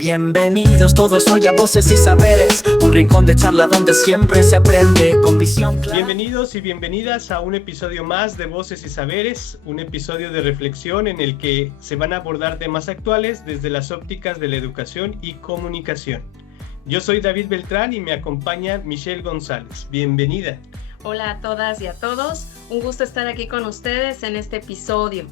Bienvenidos todos hoy a Voces y Saberes, un rincón de charla donde siempre se aprende con visión clara. Bienvenidos y bienvenidas a un episodio más de Voces y Saberes, un episodio de reflexión en el que se van a abordar temas actuales desde las ópticas de la educación y comunicación. Yo soy David Beltrán y me acompaña Michelle González. Bienvenida. Hola a todas y a todos, un gusto estar aquí con ustedes en este episodio.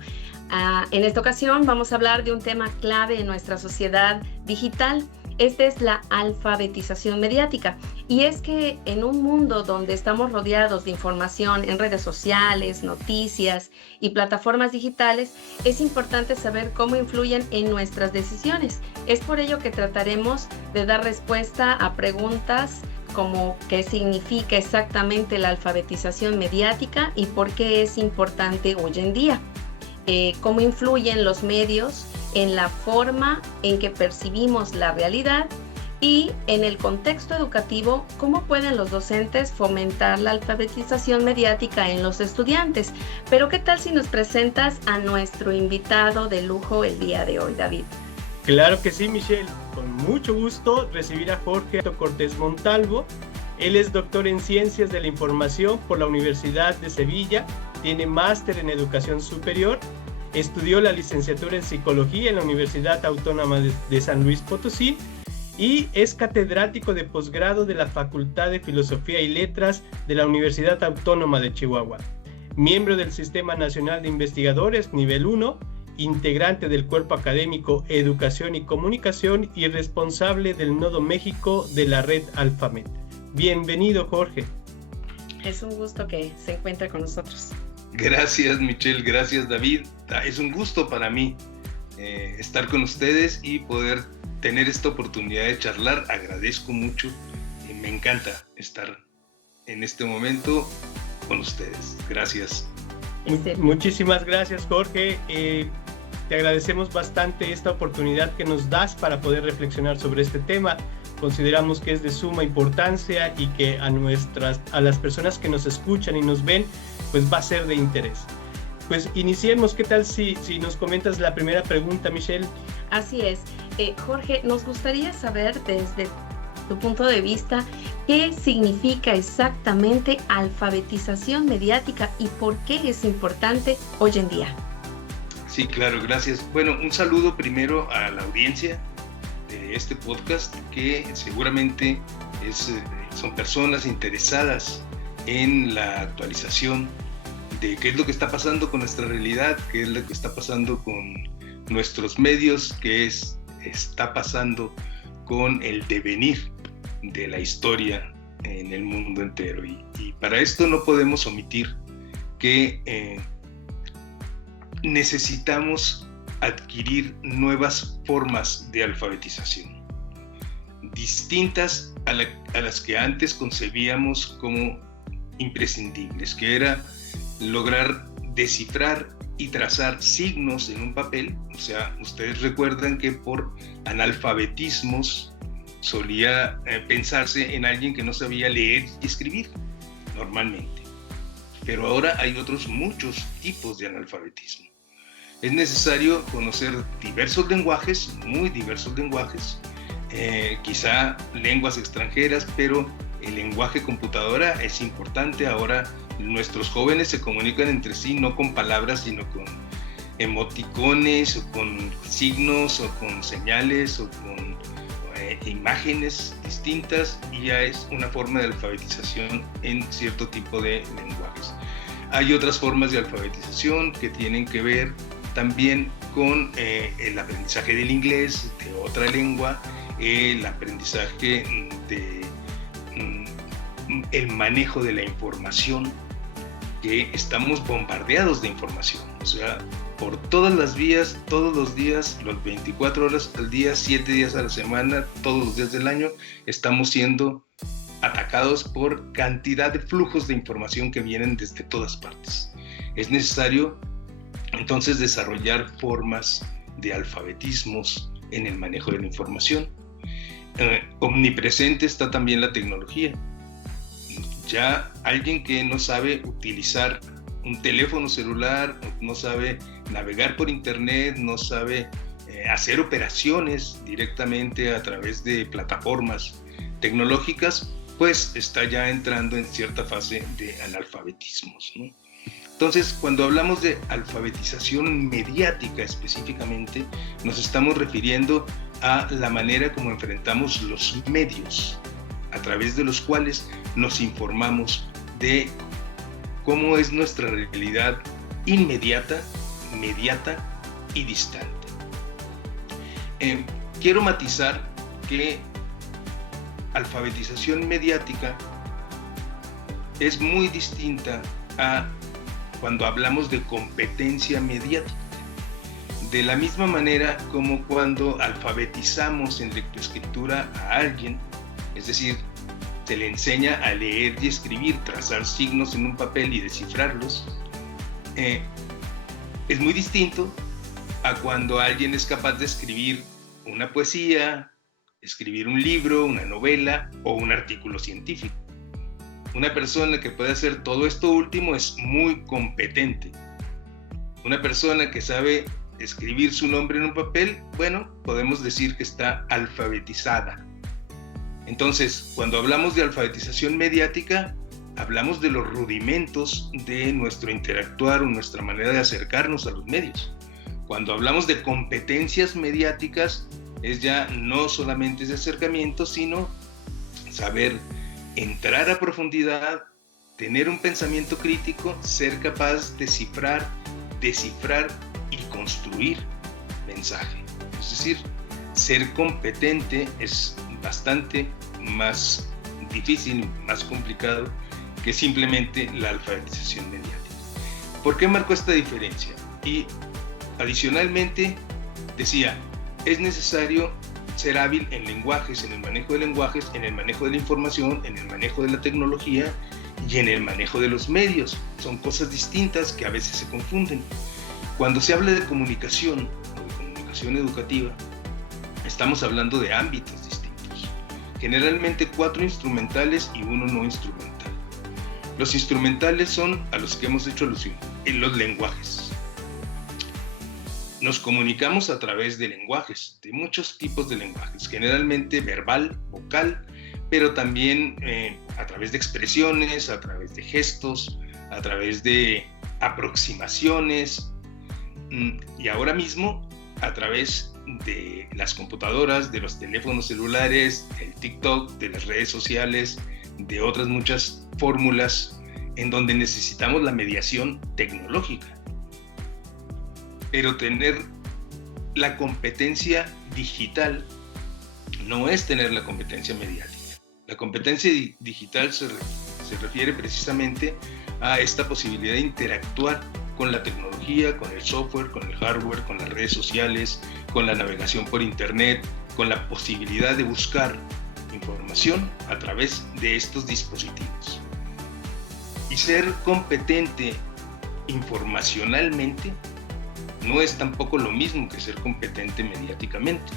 En esta ocasión vamos a hablar de un tema clave en nuestra sociedad digital. Esta es la alfabetización mediática. Y es que en un mundo donde estamos rodeados de información en redes sociales, noticias y plataformas digitales, es importante saber cómo influyen en nuestras decisiones. Es por ello que trataremos de dar respuesta a preguntas como qué significa exactamente la alfabetización mediática y por qué es importante hoy en día. Cómo influyen los medios en la forma en que percibimos la realidad y en el contexto educativo, cómo pueden los docentes fomentar la alfabetización mediática en los estudiantes. Pero ¿qué tal si nos presentas a nuestro invitado de lujo el día de hoy, David? Claro que sí, Michelle. Con mucho gusto recibir a Jorge Cortés Montalvo. Él es doctor en Ciencias de la Información por la Universidad de Sevilla, tiene máster en Educación Superior, estudió la licenciatura en Psicología en la Universidad Autónoma de San Luis Potosí y es catedrático de posgrado de la Facultad de Filosofía y Letras de la Universidad Autónoma de Chihuahua, miembro del Sistema Nacional de Investigadores Nivel 1, integrante del cuerpo académico Educación y Comunicación y responsable del Nodo México de la red Alfamet. Bienvenido, Jorge. Es un gusto que se encuentre con nosotros. Gracias, Michelle, gracias, David. Es un gusto para mí estar con ustedes y poder tener esta oportunidad de charlar. Agradezco mucho y me encanta estar en este momento con ustedes. Gracias. Muchísimas gracias, Jorge. Te agradecemos bastante esta oportunidad que nos das para poder reflexionar sobre este tema. Consideramos que es de suma importancia y que a las personas que nos escuchan y nos ven, pues va a ser de interés. Pues iniciemos. ¿Qué tal si nos comentas la primera pregunta, Michelle? Así es. Jorge, nos gustaría saber desde tu punto de vista qué significa exactamente alfabetización mediática y por qué es importante hoy en día. Sí, claro, gracias. Bueno, un saludo primero a la audiencia de este podcast, que seguramente son personas interesadas en la actualización de qué es lo que está pasando con nuestra realidad, qué es lo que está pasando con nuestros medios, qué está pasando con el devenir de la historia en el mundo entero. Y para esto no podemos omitir que necesitamos adquirir nuevas formas de alfabetización, distintas a las que antes concebíamos como imprescindibles, que era lograr descifrar y trazar signos en un papel. O sea, ustedes recuerdan que por analfabetismos solía pensarse en alguien que no sabía leer y escribir normalmente, pero ahora hay otros muchos tipos de analfabetismo. Es necesario conocer diversos lenguajes, muy diversos lenguajes, quizá lenguas extranjeras, pero el lenguaje computadora es importante. Ahora nuestros jóvenes se comunican entre sí no con palabras, sino con emoticones, o con signos, o con señales, o con imágenes distintas, y ya es una forma de alfabetización en cierto tipo de lenguajes. Hay otras formas de alfabetización que tienen que ver también con el aprendizaje del inglés, de otra lengua, el aprendizaje el manejo de la información, que estamos bombardeados de información. O sea, por todas las vías, todos los días, las 24 horas al día, 7 días a la semana, todos los días del año, estamos siendo atacados por cantidad de flujos de información que vienen desde todas partes. Es necesario entonces desarrollar formas de alfabetismos en el manejo de la información. Omnipresente está también la tecnología. Ya alguien que no sabe utilizar un teléfono celular, no sabe navegar por internet, no sabe hacer operaciones directamente a través de plataformas tecnológicas, pues está ya entrando en cierta fase de analfabetismos, ¿no? Entonces, cuando hablamos de alfabetización mediática específicamente, nos estamos refiriendo a la manera como enfrentamos los medios a través de los cuales nos informamos de cómo es nuestra realidad inmediata, mediata y distante. Quiero matizar que alfabetización mediática es muy distinta a cuando hablamos de competencia mediática. De la misma manera como cuando alfabetizamos en lectoescritura a alguien, es decir, se le enseña a leer y escribir, trazar signos en un papel y descifrarlos, es muy distinto a cuando alguien es capaz de escribir una poesía, escribir un libro, una novela o un artículo científico. Una persona que puede hacer todo esto último es muy competente. Una persona que sabe escribir su nombre en un papel, bueno, podemos decir que está alfabetizada. Entonces, cuando hablamos de alfabetización mediática, hablamos de los rudimentos de nuestro interactuar o nuestra manera de acercarnos a los medios. Cuando hablamos de competencias mediáticas, es ya no solamente ese acercamiento, sino saber entrar a profundidad, tener un pensamiento crítico, ser capaz de descifrar y construir mensaje. Es decir, ser competente es bastante más difícil, más complicado que simplemente la alfabetización mediática. ¿Por qué marco esta diferencia? Y adicionalmente decía, es necesario ser hábil en lenguajes, en el manejo de lenguajes, en el manejo de la información, en el manejo de la tecnología y en el manejo de los medios. Son cosas distintas que a veces se confunden. Cuando se habla de comunicación o de comunicación educativa, estamos hablando de ámbitos distintos. Generalmente 4 instrumentales y 1 no instrumental. Los instrumentales son a los que hemos hecho alusión, en los lenguajes. Nos comunicamos a través de lenguajes, de muchos tipos de lenguajes, generalmente verbal, vocal, pero también a través de expresiones, a través de gestos, a través de aproximaciones y ahora mismo a través de las computadoras, de los teléfonos celulares, del TikTok, de las redes sociales, de otras muchas fórmulas en donde necesitamos la mediación tecnológica. Pero tener la competencia digital no es tener la competencia mediática. La competencia digital se refiere precisamente a esta posibilidad de interactuar con la tecnología, con el software, con el hardware, con las redes sociales, con la navegación por internet, con la posibilidad de buscar información a través de estos dispositivos. Y ser competente informacionalmente no es tampoco lo mismo que ser competente mediáticamente,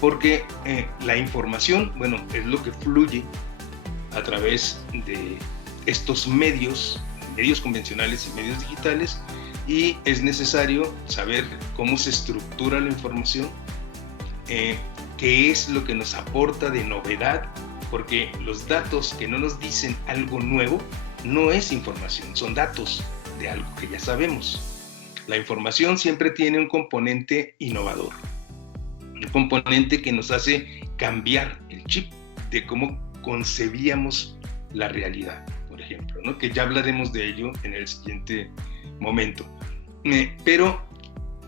porque la información, bueno, es lo que fluye a través de estos medios convencionales y medios digitales, y es necesario saber cómo se estructura la información, qué es lo que nos aporta de novedad, porque los datos que no nos dicen algo nuevo no es información, son datos de algo que ya sabemos. La información siempre tiene un componente innovador, un componente que nos hace cambiar el chip de cómo concebíamos la realidad, por ejemplo, ¿no? Que ya hablaremos de ello en el siguiente momento. Pero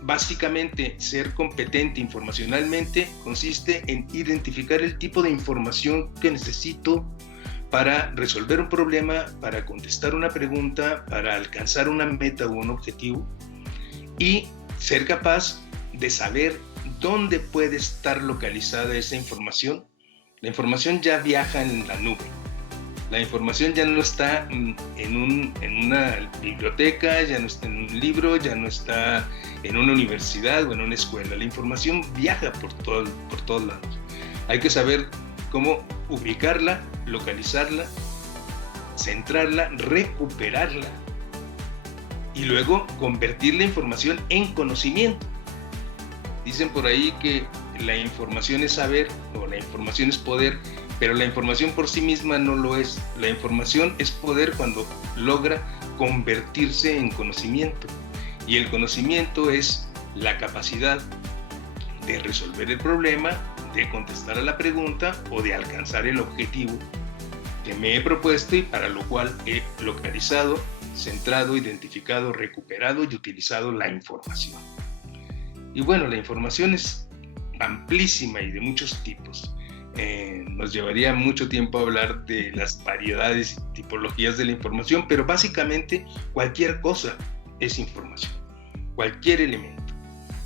básicamente ser competente informacionalmente consiste en identificar el tipo de información que necesito para resolver un problema, para contestar una pregunta, para alcanzar una meta o un objetivo, y ser capaz de saber dónde puede estar localizada esa información. La información ya viaja en la nube. La información ya no está en una biblioteca, ya no está en un libro, ya no está en una universidad o en una escuela. La información viaja por todos lados. Hay que saber cómo ubicarla, localizarla, centrarla, recuperarla y luego convertir la información en conocimiento. Dicen por ahí que la información es saber o la información es poder, pero la información por sí misma no lo es. La información es poder cuando logra convertirse en conocimiento. Y el conocimiento es la capacidad de resolver el problema, de contestar a la pregunta o de alcanzar el objetivo que me he propuesto y para lo cual he localizado, centrado, identificado, recuperado y utilizado la información. Y bueno, la información es amplísima y de muchos tipos. Nos llevaría mucho tiempo hablar de las variedades y tipologías de la información, pero básicamente cualquier cosa es información, cualquier elemento.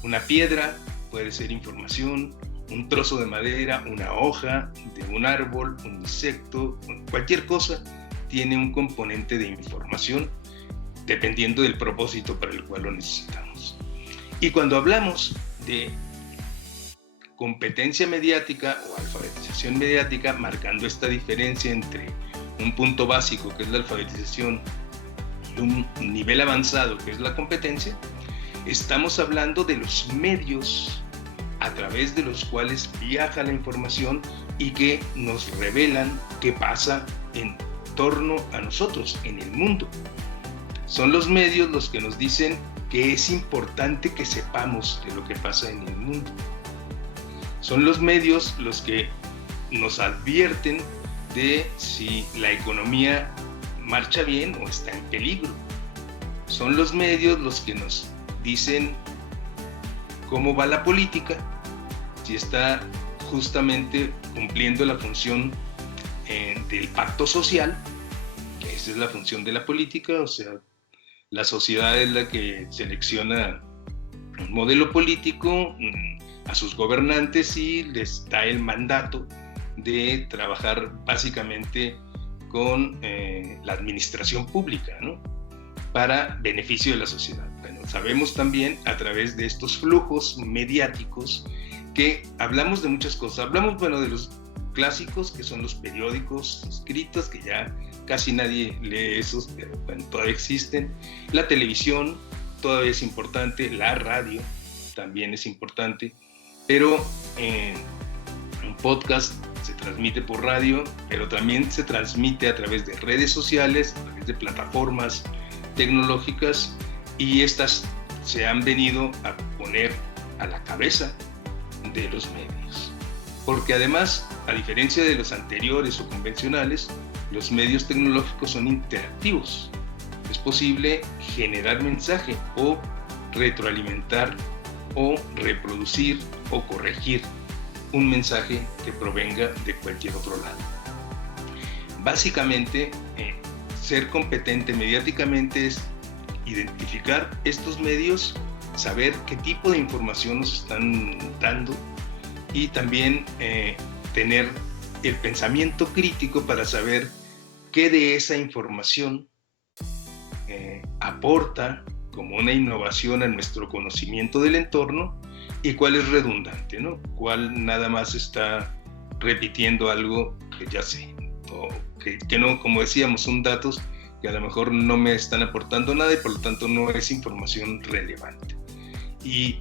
Una piedra puede ser información, un trozo de madera, una hoja de un árbol, un insecto, cualquier cosa tiene un componente de información dependiendo del propósito para el cual lo necesitamos. Y cuando hablamos de competencia mediática o alfabetización mediática, marcando esta diferencia entre un punto básico que es la alfabetización y un nivel avanzado que es la competencia, estamos hablando de los medios a través de los cuales viaja la información y que nos revelan qué pasa en torno a nosotros, en el mundo. Son los medios los que nos dicen que es importante que sepamos de lo que pasa en el mundo. Son los medios los que nos advierten de si la economía marcha bien o está en peligro. Son los medios los que nos dicen cómo va la política, si está justamente cumpliendo la función del pacto social, que esa es la función de la política, o sea, la sociedad es la que selecciona un modelo político a sus gobernantes y les da el mandato de trabajar básicamente con la administración pública, ¿no? Para beneficio de la sociedad. Bueno, sabemos también a través de estos flujos mediáticos que hablamos de muchas cosas. Hablamos, bueno, de los clásicos, que son los periódicos escritos, que ya casi nadie lee esos, pero bueno, todavía existen. La televisión todavía es importante, la radio también es importante, pero un podcast se transmite por radio, pero también se transmite a través de redes sociales, a través de plataformas tecnológicas, y estas se han venido a poner a la cabeza de los medios. Porque además, a diferencia de los anteriores o convencionales, los medios tecnológicos son interactivos. Es posible generar mensaje o retroalimentar o reproducir o corregir un mensaje que provenga de cualquier otro lado. Básicamente, ser competente mediáticamente es identificar estos medios, saber qué tipo de información nos están dando y también tener el pensamiento crítico para saber qué de esa información aporta como una innovación a nuestro conocimiento del entorno y cuál es redundante, ¿no? Cuál nada más está repitiendo algo que ya sé, o que no, como decíamos, son datos que a lo mejor no me están aportando nada y por lo tanto no es información relevante. Y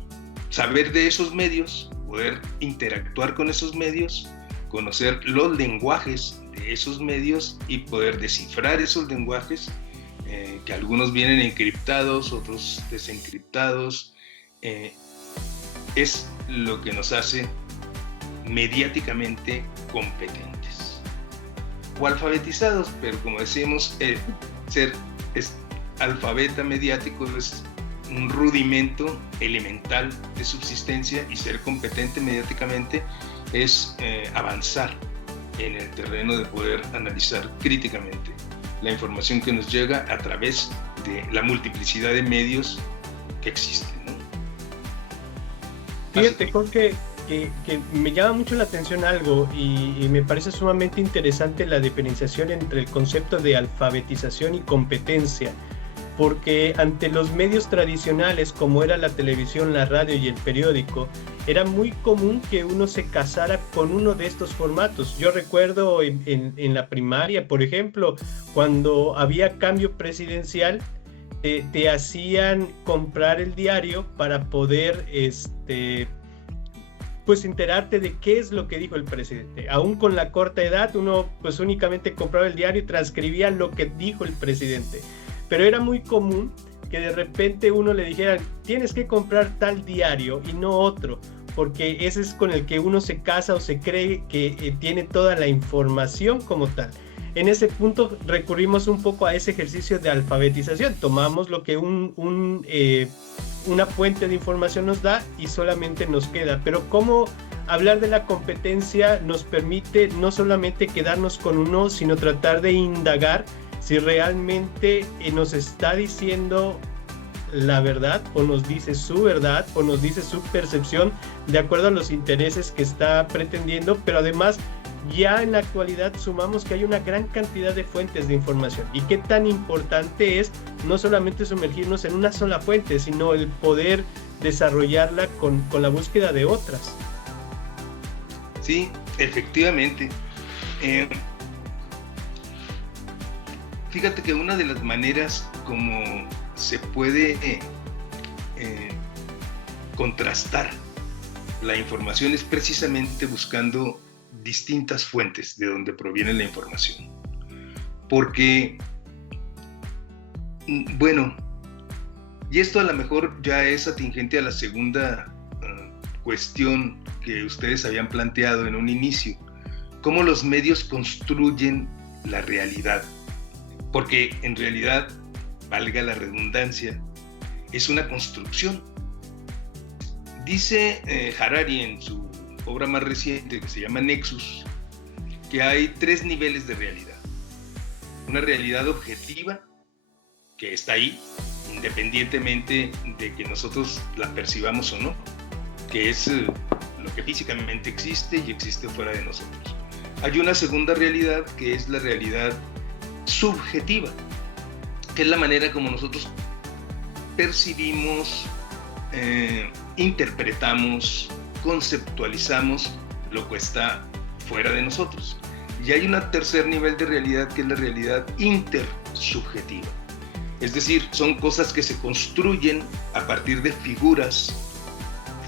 saber de esos medios, poder interactuar con esos medios, conocer los lenguajes de esos medios y poder descifrar esos lenguajes, que algunos vienen encriptados, otros desencriptados, es lo que nos hace mediáticamente competentes o alfabetizados, pero como decimos, ser alfabeta mediático es un rudimento elemental de subsistencia y ser competente mediáticamente es avanzar en el terreno de poder analizar críticamente la información que nos llega a través de la multiplicidad de medios que existen, ¿no? Fíjate, Jorge, que me llama mucho la atención algo y me parece sumamente interesante la diferenciación entre el concepto de alfabetización y competencia, porque ante los medios tradicionales como era la televisión, la radio y el periódico, era muy común que uno se casara con uno de estos formatos. Yo recuerdo en la primaria, por ejemplo, cuando había cambio presidencial, te hacían comprar el diario para poder pues enterarte de qué es lo que dijo el presidente. Aún con la corta edad, uno pues únicamente compraba el diario y transcribía lo que dijo el presidente. Pero era muy común que de repente uno le dijera, tienes que comprar tal diario y no otro, porque ese es con el que uno se casa o se cree que tiene toda la información como tal. En ese punto recurrimos un poco a ese ejercicio de alfabetización. Tomamos lo que una fuente de información nos da y solamente nos queda. Pero cómo hablar de la competencia nos permite no solamente quedarnos con uno, sino tratar de indagar si realmente nos está diciendo la verdad, o nos dice su verdad, o nos dice su percepción de acuerdo a los intereses que está pretendiendo. Pero además, ya en la actualidad sumamos que hay una gran cantidad de fuentes de información, y qué tan importante es no solamente sumergirnos en una sola fuente, sino el poder desarrollarla con la búsqueda de otras. Sí, efectivamente. Fíjate que una de las maneras como se puede contrastar la información es precisamente buscando distintas fuentes de donde proviene la información. Porque, bueno, y esto a lo mejor ya es atingente a la segunda cuestión que ustedes habían planteado en un inicio, cómo los medios construyen la realidad. Porque en realidad, valga la redundancia, es una construcción. Dice Harari en su obra más reciente, que se llama Nexus, que hay 3 niveles de realidad. Una realidad objetiva, que está ahí, independientemente de que nosotros la percibamos o no, que es lo que físicamente existe y existe fuera de nosotros. Hay una segunda realidad, que es la realidad subjetiva, que es la manera como nosotros percibimos, interpretamos, conceptualizamos lo que está fuera de nosotros. Y hay un tercer nivel de realidad, que es la realidad intersubjetiva. Es decir, son cosas que se construyen a partir de figuras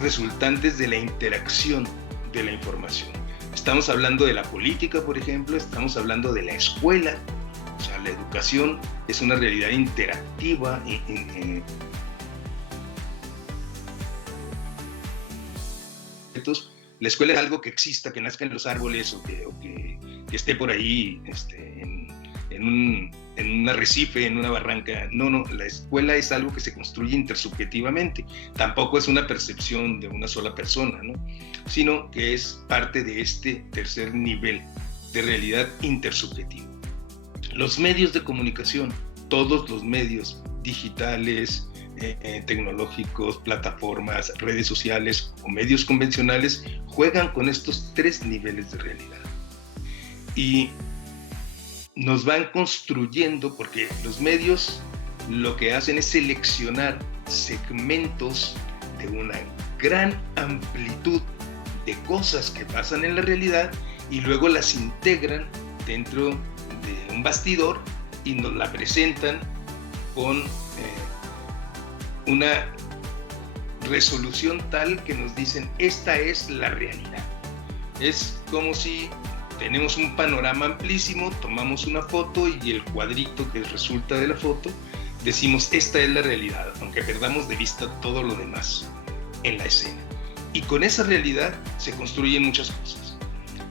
resultantes de la interacción de la información. Estamos hablando de la política, por ejemplo, estamos hablando de la escuela. O sea, la educación es una realidad interactiva. La escuela es algo que exista, que nazca en los árboles o que esté por ahí en un arrecife, en una barranca. No, la escuela es algo que se construye intersubjetivamente. Tampoco es una percepción de una sola persona, ¿no? Sino que es parte de este tercer nivel de realidad intersubjetiva. Los medios de comunicación, todos los medios digitales, tecnológicos, plataformas, redes sociales o medios convencionales, juegan con estos 3 niveles de realidad. Y nos van construyendo, porque los medios lo que hacen es seleccionar segmentos de una gran amplitud de cosas que pasan en la realidad y luego las integran dentro de un bastidor y nos la presentan con una resolución tal que nos dicen, esta es la realidad. Es como si tenemos un panorama amplísimo, tomamos una foto y el cuadrito que resulta de la foto, decimos, esta es la realidad, aunque perdamos de vista todo lo demás en la escena. Y con esa realidad se construyen muchas cosas.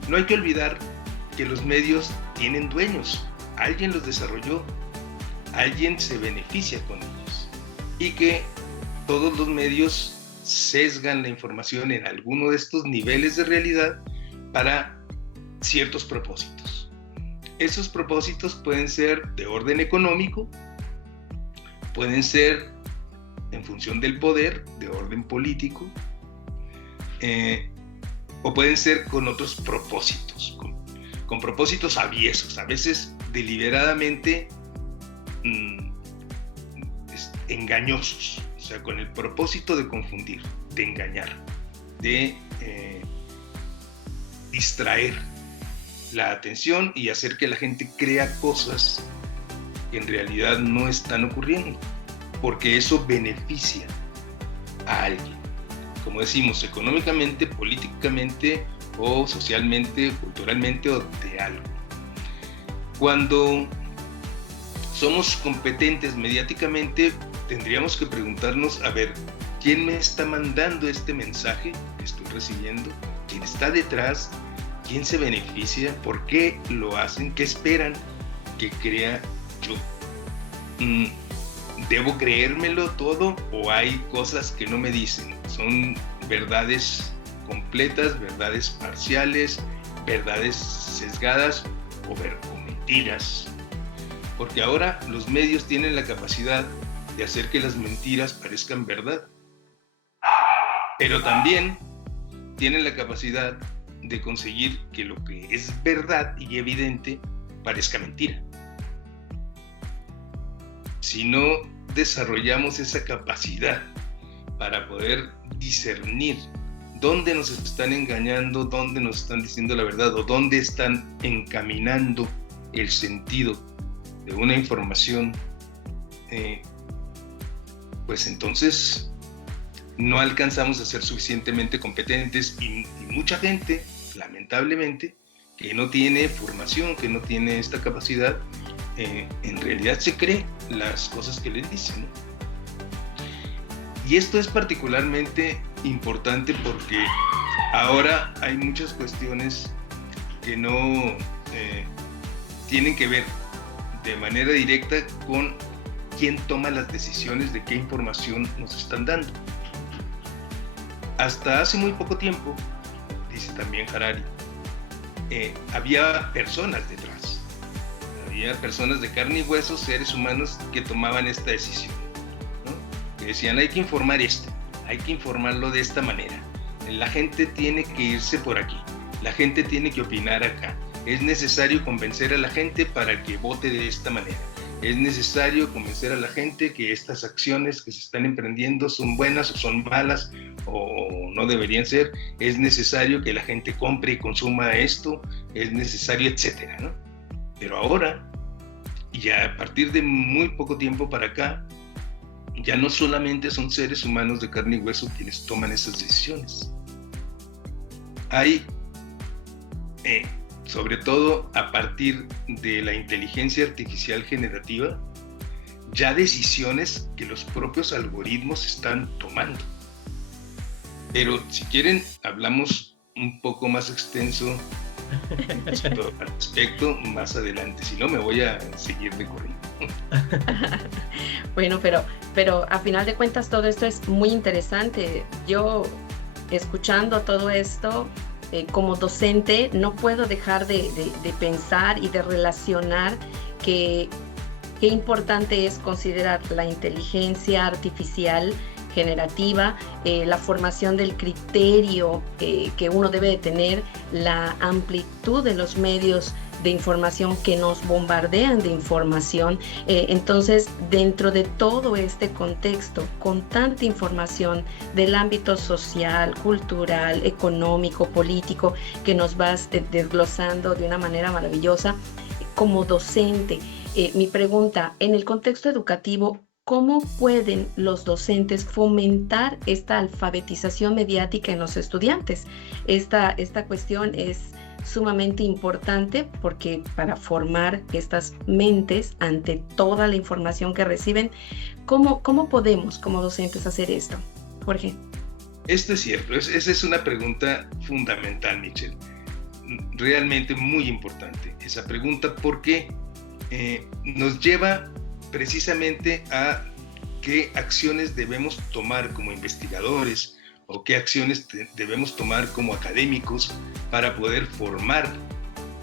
No hay que olvidar que los medios tienen dueños, alguien los desarrolló, alguien se beneficia con ellos, y que todos los medios sesgan la información en alguno de estos niveles de realidad para ciertos propósitos. Esos propósitos pueden ser de orden económico, pueden ser en función del poder, de orden político, o pueden ser con otros propósitos, con propósitos aviesos, a veces deliberadamente engañosos, o sea, con el propósito de confundir, de engañar, de distraer la atención y hacer que la gente crea cosas que en realidad no están ocurriendo, porque eso beneficia a alguien. como decimos, económicamente, políticamente o socialmente, culturalmente o de algo. Cuando somos competentes mediáticamente, tendríamos que preguntarnos, a ver, ¿quién me está mandando este mensaje que estoy recibiendo? ¿Quién está detrás? ¿Quién se beneficia? ¿Por qué lo hacen? ¿Qué esperan que crea yo? ¿Debo creérmelo todo o hay cosas que no me dicen? ¿Son verdades completas, verdades parciales, verdades sesgadas o mentiras? Porque ahora los medios tienen la capacidad de hacer que las mentiras parezcan verdad, pero también tienen la capacidad de conseguir que lo que es verdad y evidente parezca mentira. Si no desarrollamos esa capacidad para poder discernir dónde nos están engañando, dónde nos están diciendo la verdad o dónde están encaminando el sentido de una información, pues entonces no alcanzamos a ser suficientemente competentes y mucha gente, lamentablemente, que no tiene formación, que no tiene esta capacidad, en realidad se cree las cosas que les dicen, ¿no? Y esto es particularmente importante porque ahora hay muchas cuestiones que no tienen que ver de manera directa con quién toma las decisiones de qué información nos están dando. Hasta hace muy poco tiempo, dice también Harari, había personas detrás, había personas de carne y hueso, seres humanos que tomaban esta decisión, ¿no? Que decían, hay que informar esto, hay que informarlo de esta manera, la gente tiene que irse por aquí, la gente tiene que opinar acá, es necesario convencer a la gente para que vote de esta manera, es necesario convencer a la gente que estas acciones que se están emprendiendo son buenas o son malas o no deberían ser, es necesario que la gente compre y consuma esto, es necesario, etcétera, ¿no? Pero ahora, y a partir de muy poco tiempo para acá, ya no solamente son seres humanos de carne y hueso quienes toman esas decisiones. Hay, sobre todo a partir de la inteligencia artificial generativa, ya decisiones que los propios algoritmos están tomando. Pero si quieren, hablamos un poco más extenso al respecto más adelante, si no me voy a seguir de corrido. Bueno, pero a final de cuentas todo esto es muy interesante. Yo, escuchando todo esto, como docente, no puedo dejar de pensar y de relacionar que qué importante es considerar la inteligencia artificial generativa, la formación del criterio que uno debe de tener, la amplitud de los medios de información que nos bombardean de información. Entonces, dentro de todo este contexto, con tanta información del ámbito social, cultural, económico, político, que nos vas desglosando de una manera maravillosa, como docente, mi pregunta, en el contexto educativo, ¿cómo pueden los docentes fomentar esta alfabetización mediática en los estudiantes? Esta cuestión es sumamente importante porque para formar estas mentes ante toda la información que reciben, ¿cómo podemos como docentes hacer esto? Jorge. Esto es cierto, esa es una pregunta fundamental, Michelle. Realmente muy importante esa pregunta porque nos lleva precisamente a qué acciones debemos tomar como investigadores o qué acciones debemos tomar como académicos para poder formar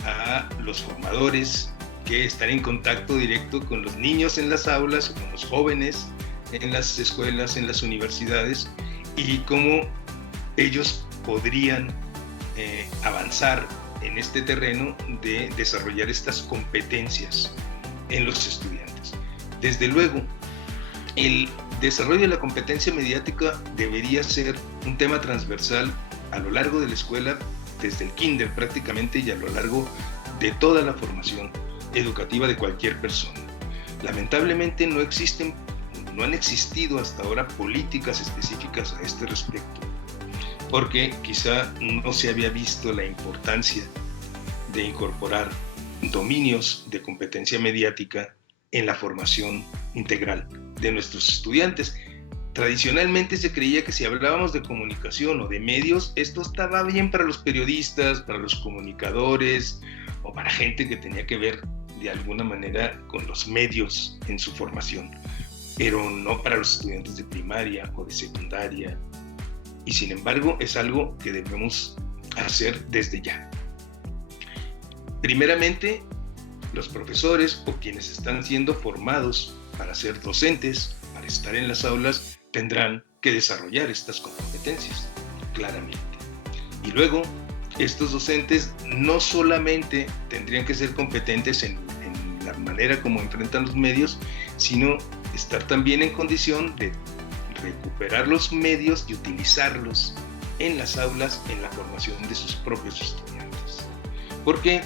a los formadores que están en contacto directo con los niños en las aulas, con los jóvenes en las escuelas, en las universidades, y cómo ellos podrían avanzar en este terreno de desarrollar estas competencias en los estudiantes. Desde luego, el desarrollo de la competencia mediática debería ser un tema transversal a lo largo de la escuela, desde el kinder prácticamente, y a lo largo de toda la formación educativa de cualquier persona. Lamentablemente no han existido hasta ahora políticas específicas a este respecto. porque quizá no se había visto la importancia de incorporar dominios de competencia mediática en la formación integral de nuestros estudiantes. Tradicionalmente se creía que si hablábamos de comunicación o de medios, esto estaba bien para los periodistas, para los comunicadores o para gente que tenía que ver de alguna manera con los medios en su formación, pero no para los estudiantes de primaria o de secundaria. Y sin embargo es algo que debemos hacer desde ya. Primeramente, los profesores o quienes están siendo formados para ser docentes, para estar en las aulas, tendrán que desarrollar estas competencias, claramente. Y luego, estos docentes no solamente tendrían que ser competentes en la manera como enfrentan los medios, sino estar también en condición de recuperar los medios y utilizarlos en las aulas, en la formación de sus propios estudiantes. Porque,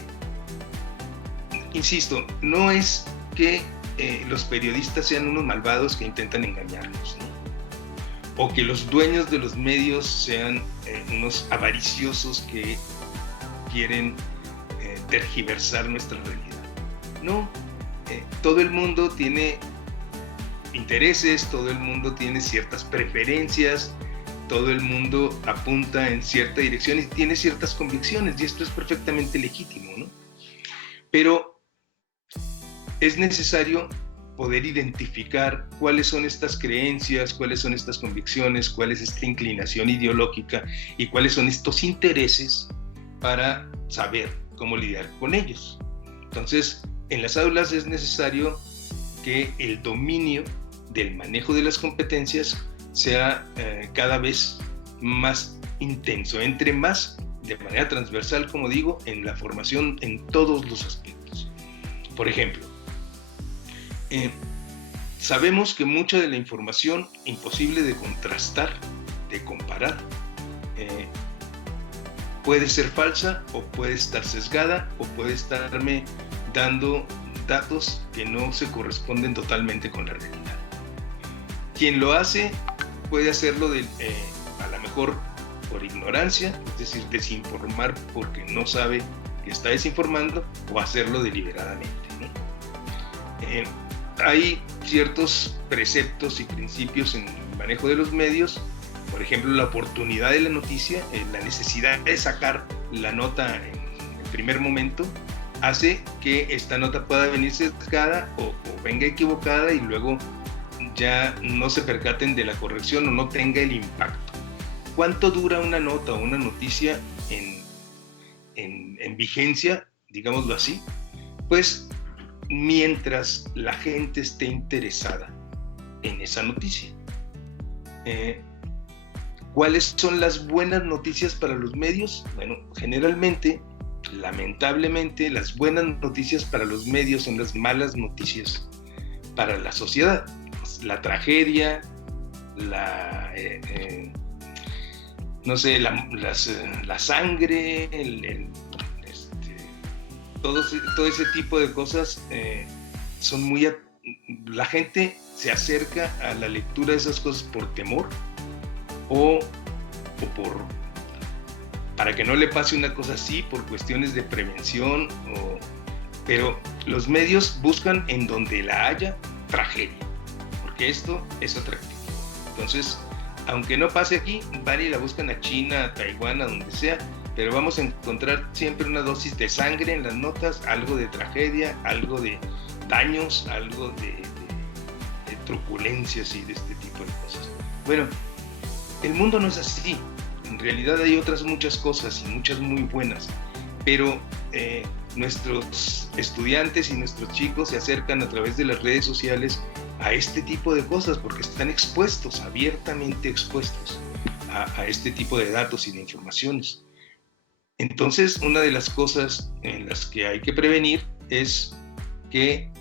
insisto, no es que los periodistas sean unos malvados que intentan engañarnos, ¿no? O que los dueños de los medios sean unos avariciosos que quieren tergiversar nuestra realidad. No, todo el mundo tiene intereses, todo el mundo tiene ciertas preferencias, todo el mundo apunta en cierta dirección y tiene ciertas convicciones, y esto es perfectamente legítimo, ¿no? Pero es necesario poder identificar cuáles son estas creencias, cuáles son estas convicciones, cuál es esta inclinación ideológica y cuáles son estos intereses para saber cómo lidiar con ellos. Entonces, en las aulas es necesario que el dominio del manejo de las competencias sea cada vez más intenso, entre más de manera transversal, como digo, en la formación en todos los aspectos. Por ejemplo, sabemos que mucha de la información imposible de contrastar, de comparar, puede ser falsa o puede estar sesgada o puede estarme dando datos que no se corresponden totalmente con la realidad. Quien lo hace puede hacerlo a lo mejor por ignorancia, es decir, desinformar porque no sabe que está desinformando, o hacerlo deliberadamente, ¿no? Hay ciertos preceptos y principios en el manejo de los medios, por ejemplo, la oportunidad de la noticia, la necesidad de sacar la nota en el primer momento, hace que esta nota pueda venir sesgada o venga equivocada y luego ya no se percaten de la corrección o no tenga el impacto. ¿Cuánto dura una nota o una noticia en vigencia, digámoslo así? Pues mientras la gente esté interesada en esa noticia. ¿Cuáles son las buenas noticias para los medios? Bueno, generalmente, lamentablemente, las buenas noticias para los medios son las malas noticias para la sociedad. La tragedia, la sangre, todo ese tipo de cosas son muy... La gente se acerca a la lectura de esas cosas por temor o para que no le pase una cosa así, por cuestiones de prevención, pero los medios buscan en donde la haya tragedia, porque esto es atractivo. Entonces, aunque no pase aquí, van y la buscan a China, a Taiwán, a donde sea, pero vamos a encontrar siempre una dosis de sangre en las notas, algo de tragedia, algo de daños, algo de truculencias y de este tipo de cosas. Bueno, el mundo no es así. En realidad hay otras muchas cosas y muchas muy buenas, pero nuestros estudiantes y nuestros chicos se acercan a través de las redes sociales a este tipo de cosas porque están expuestos, abiertamente expuestos a este tipo de datos y de informaciones. Entonces, una de las cosas en las que hay que prevenir es que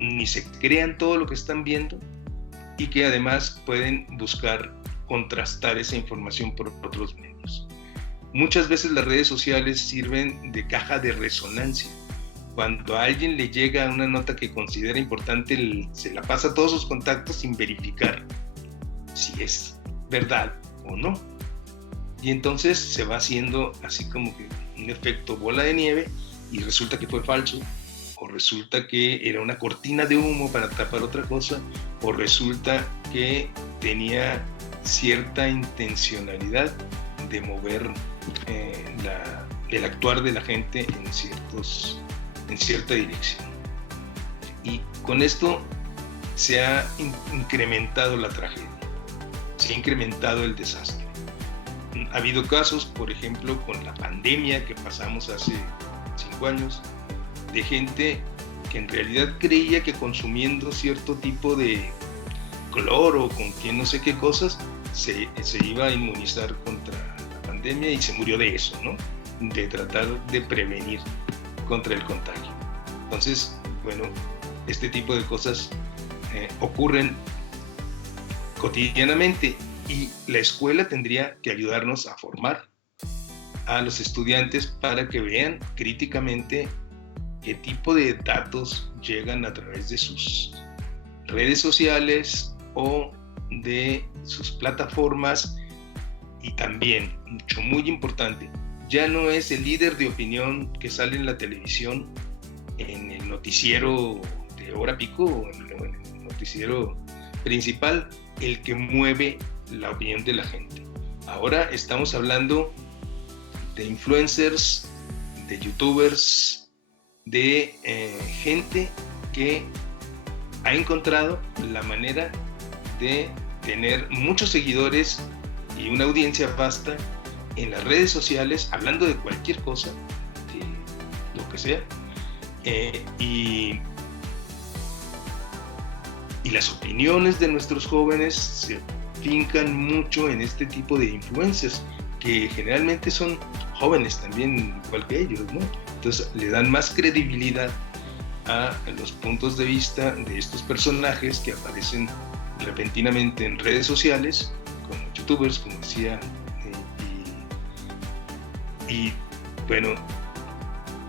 ni se crean todo lo que están viendo y que además pueden buscar contrastar esa información por otros medios. Muchas veces las redes sociales sirven de caja de resonancia. Cuando a alguien le llega una nota que considera importante, se la pasa a todos sus contactos sin verificar si es verdad o no. Y entonces se va haciendo así como que un efecto bola de nieve y resulta que fue falso, o resulta que era una cortina de humo para tapar otra cosa, o resulta que tenía cierta intencionalidad de mover el actuar de la gente en cierta dirección. Y con esto se ha incrementado la tragedia, se ha incrementado el desastre. Ha habido casos, por ejemplo, con la pandemia que pasamos hace 5 años, de gente que en realidad creía que consumiendo cierto tipo de cloro, con quien no sé qué cosas, se iba a inmunizar contra la pandemia y se murió de eso, ¿no? De tratar de prevenir contra el contagio. Entonces, bueno, este tipo de cosas ocurren cotidianamente y la escuela tendría que ayudarnos a formar a los estudiantes para que vean críticamente qué tipo de datos llegan a través de sus redes sociales o de sus plataformas. Y también, muy importante, ya no es el líder de opinión que sale en la televisión, en el noticiero de hora pico o en el noticiero principal, el que mueve la opinión de la gente. Ahora estamos hablando de influencers, de youtubers, de gente que ha encontrado la manera de tener muchos seguidores y una audiencia vasta en las redes sociales, hablando de cualquier cosa, de lo que sea, y las opiniones de nuestros jóvenes se fincan mucho en este tipo de influencers, que generalmente son jóvenes también, igual que ellos, ¿no? Entonces le dan más credibilidad a los puntos de vista de estos personajes que aparecen repentinamente en redes sociales, como youtubers, como decía, y bueno,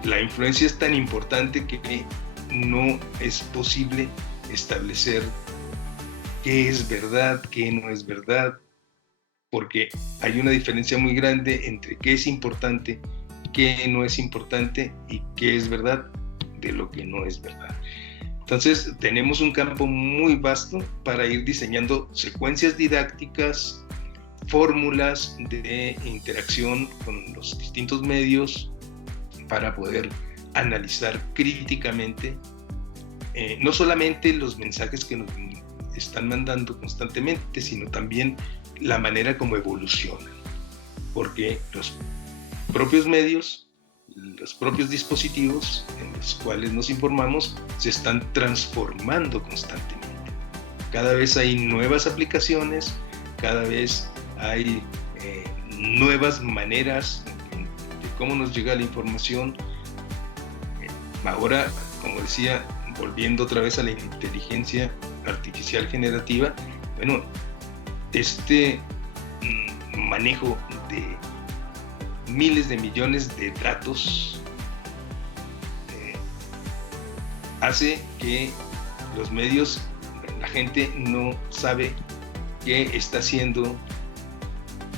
la influencia es tan importante que no es posible establecer qué es verdad, qué no es verdad, porque hay una diferencia muy grande entre qué es importante, qué no es importante y qué es verdad de lo que no es verdad. Entonces tenemos un campo muy vasto para ir diseñando secuencias didácticas, fórmulas de interacción con los distintos medios para poder analizar críticamente no solamente los mensajes que nos están mandando constantemente, sino también la manera como evolucionan, porque los propios medios, los propios dispositivos en los cuales nos informamos se están transformando constantemente. Cada vez hay nuevas aplicaciones, cada vez hay nuevas maneras de cómo nos llega la información. Ahora, como decía, volviendo otra vez a la inteligencia artificial generativa, bueno, este manejo de miles de millones de datos hace que los medios, la gente no sabe que está siendo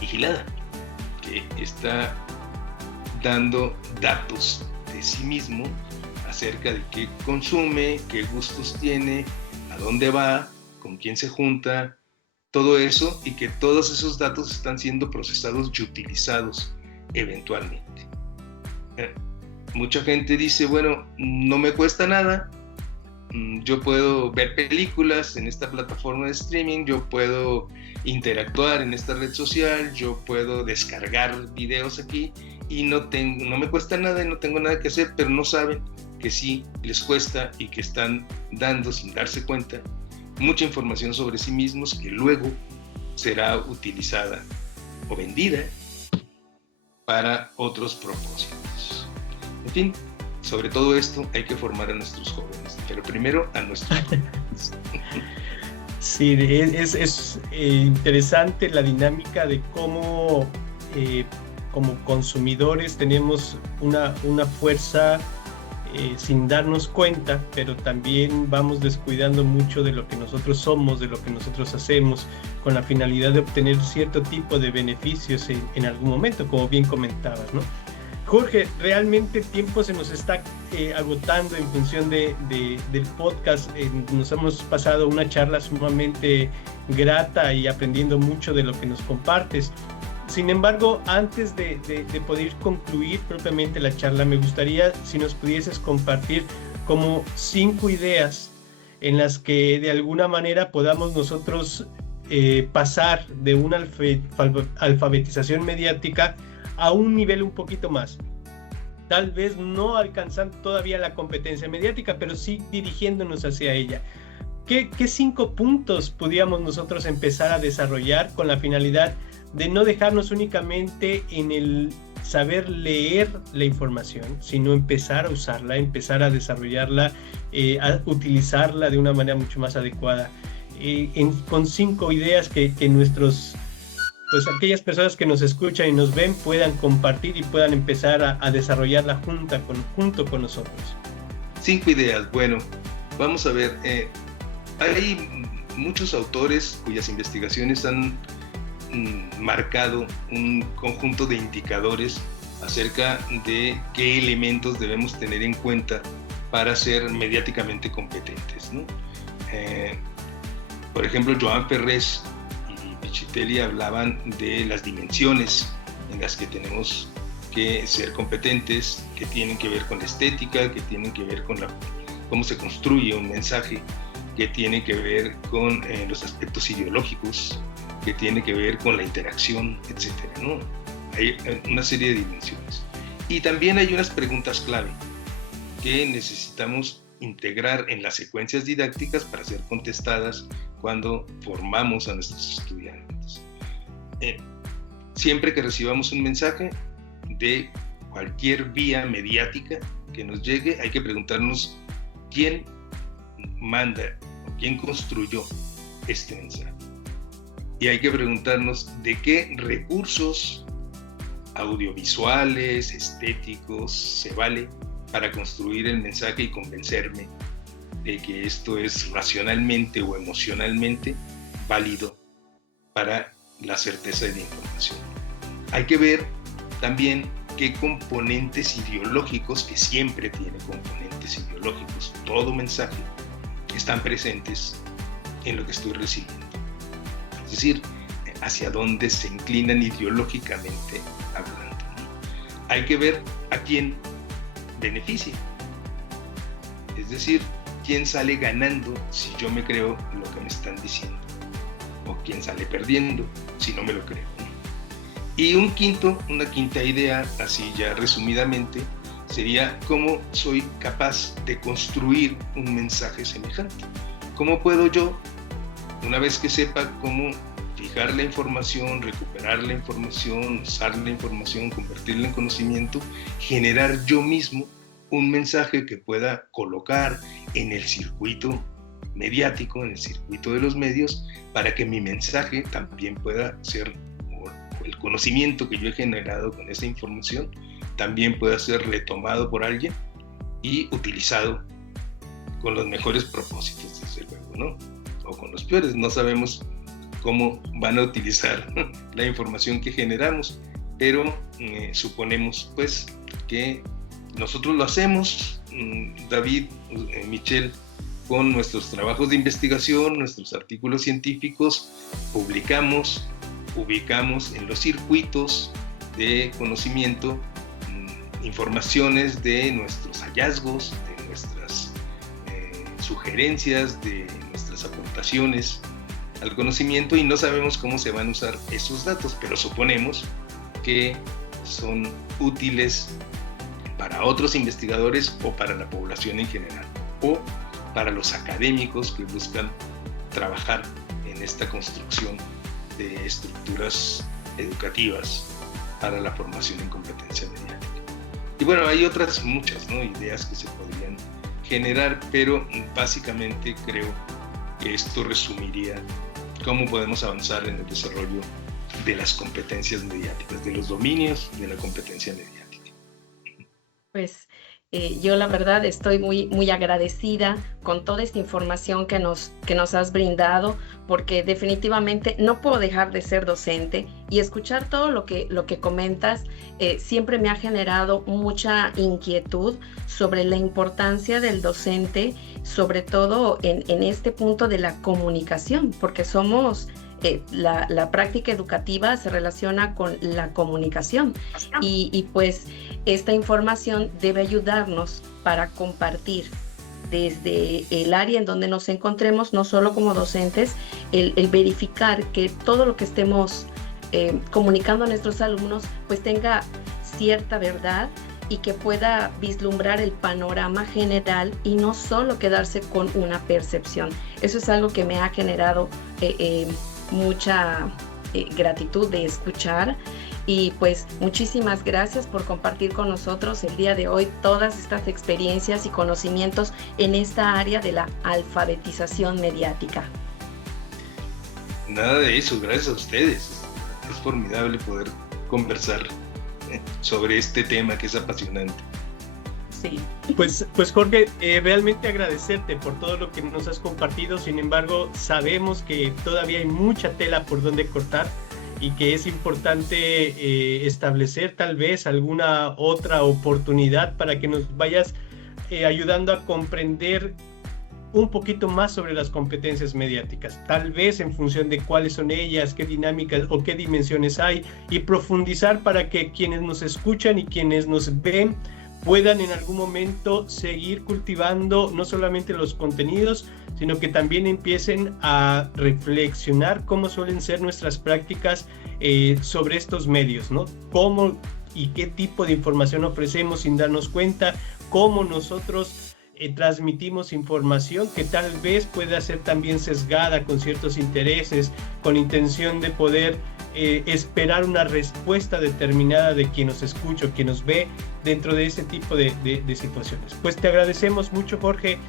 vigilada, que está dando datos de sí mismo acerca de qué consume, qué gustos tiene, a dónde va, con quién se junta, todo eso, y que todos esos datos están siendo procesados y utilizados eventualmente. Mucha gente dice, bueno, no me cuesta nada, yo puedo ver películas en esta plataforma de streaming, yo puedo interactuar en esta red social, yo puedo descargar videos aquí y no me cuesta nada y no tengo nada que hacer, pero no saben que sí les cuesta y que están dando, sin darse cuenta, mucha información sobre sí mismos que luego será utilizada o vendida para otros propósitos. En fin, sobre todo esto hay que formar a nuestros jóvenes, pero primero a nuestros jóvenes. Sí, es interesante la dinámica de cómo como consumidores tenemos una fuerza sin darnos cuenta, pero también vamos descuidando mucho de lo que nosotros somos, de lo que nosotros hacemos, con la finalidad de obtener cierto tipo de beneficios en algún momento, como bien comentabas, ¿no? Jorge, realmente el tiempo se nos está agotando en función del podcast. Nos hemos pasado una charla sumamente grata y aprendiendo mucho de lo que nos compartes. Sin embargo, antes de poder concluir propiamente la charla, me gustaría si nos pudieses compartir como 5 ideas en las que de alguna manera podamos nosotros pasar de una alfabetización mediática a un nivel un poquito más. Tal vez no alcanzando todavía la competencia mediática, pero sí dirigiéndonos hacia ella. ¿Qué 5 puntos podríamos nosotros empezar a desarrollar con la finalidad de no dejarnos únicamente en el saber leer la información, sino empezar a usarla, empezar a desarrollarla, a utilizarla de una manera mucho más adecuada? Con 5 ideas que nuestros, pues aquellas personas que nos escuchan y nos ven puedan compartir y puedan empezar a desarrollarla junto con nosotros. 5 ideas. Bueno, vamos a ver. Hay muchos autores cuyas investigaciones han marcado un conjunto de indicadores acerca de qué elementos debemos tener en cuenta para ser mediáticamente competentes, ¿no? Por ejemplo, Joan Ferrés y Pichitelli hablaban de las dimensiones en las que tenemos que ser competentes, que tienen que ver con la estética, que tienen que ver con cómo se construye un mensaje, que tiene que ver con los aspectos ideológicos, que tiene que ver con la interacción, etcétera, ¿no? Hay una serie de dimensiones. Y también hay unas preguntas clave que necesitamos integrar en las secuencias didácticas para ser contestadas cuando formamos a nuestros estudiantes. Siempre que recibamos un mensaje de cualquier vía mediática que nos llegue, hay que preguntarnos quién manda, quién construyó este mensaje. Y hay que preguntarnos de qué recursos audiovisuales, estéticos, se vale para construir el mensaje y convencerme de que esto es racionalmente o emocionalmente válido para la certeza de la información. Hay que ver también qué componentes ideológicos, que siempre tiene componentes ideológicos, todo mensaje, están presentes en lo que estoy recibiendo. Es decir, hacia dónde se inclinan ideológicamente hablando. Hay que ver a quién beneficia. Es decir, quién sale ganando si yo me creo lo que me están diciendo, o quién sale perdiendo si no me lo creo. Y una quinta idea, así ya resumidamente, sería cómo soy capaz de construir un mensaje semejante. ¿Cómo puedo yo, una vez que sepa cómo fijar la información, recuperar la información, usar la información, convertirla en conocimiento, generar yo mismo un mensaje que pueda colocar en el circuito mediático, en el circuito de los medios, para que mi mensaje también pueda ser, o el conocimiento que yo he generado con esa información, también pueda ser retomado por alguien y utilizado con los mejores propósitos, desde luego, ¿no? O con los peores. No sabemos cómo van a utilizar la información que generamos, pero suponemos pues que nosotros lo hacemos, David, Michelle, con nuestros trabajos de investigación, nuestros artículos científicos, publicamos, ubicamos en los circuitos de conocimiento informaciones de nuestros hallazgos, de nuestras sugerencias, de nuestras aportaciones al conocimiento, y no sabemos cómo se van a usar esos datos, pero suponemos que son útiles para otros investigadores o para la población en general, o para los académicos que buscan trabajar en esta construcción de estructuras educativas para la formación en competencia mediática. Y bueno, hay otras muchas, ¿no?, ideas que se podrían generar, pero básicamente creo que esto resumiría cómo podemos avanzar en el desarrollo de las competencias mediáticas, de los dominios de la competencia mediática. Pues Yo la verdad estoy muy agradecida con toda esta información que nos has brindado, porque definitivamente no puedo dejar de ser docente y escuchar todo lo que comentas siempre me ha generado mucha inquietud sobre la importancia del docente, sobre todo en este punto de la comunicación, porque somos... la práctica educativa se relaciona con la comunicación y pues esta información debe ayudarnos para compartir desde el área en donde nos encontremos, no solo como docentes, el verificar que todo lo que estemos comunicando a nuestros alumnos pues tenga cierta verdad y que pueda vislumbrar el panorama general y no solo quedarse con una percepción. Eso es algo que me ha generado mucha gratitud de escuchar, y pues muchísimas gracias por compartir con nosotros el día de hoy todas estas experiencias y conocimientos en esta área de la alfabetización mediática. Nada de eso, gracias a ustedes. Es formidable poder conversar sobre este tema que es apasionante. Sí. Pues Jorge, realmente agradecerte por todo lo que nos has compartido. Sin embargo, sabemos que todavía hay mucha tela por donde cortar y que es importante establecer tal vez alguna otra oportunidad para que nos vayas ayudando a comprender un poquito más sobre las competencias mediáticas, tal vez en función de cuáles son ellas, qué dinámicas o qué dimensiones hay, y profundizar para que quienes nos escuchan y quienes nos ven puedan en algún momento seguir cultivando no solamente los contenidos, sino que también empiecen a reflexionar cómo suelen ser nuestras prácticas sobre estos medios, ¿no? Cómo y qué tipo de información ofrecemos sin darnos cuenta, cómo nosotros transmitimos información que tal vez pueda ser también sesgada con ciertos intereses, con intención de poder esperar una respuesta determinada de quien nos escucha, quien nos ve dentro de ese tipo de situaciones. Pues te agradecemos mucho, Jorge,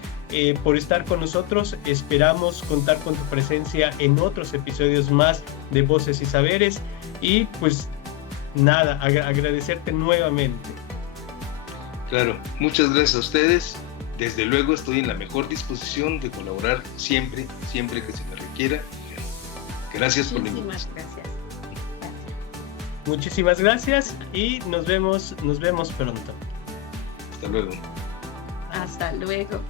por estar con nosotros. Esperamos contar con tu presencia en otros episodios más de Voces y Saberes, y pues nada, agradecerte nuevamente. Claro, muchas gracias a ustedes. Desde luego estoy en la mejor disposición de colaborar siempre que se me requiera. Gracias por la invitación. Muchísimas gracias y nos vemos pronto. Hasta luego. Hasta luego.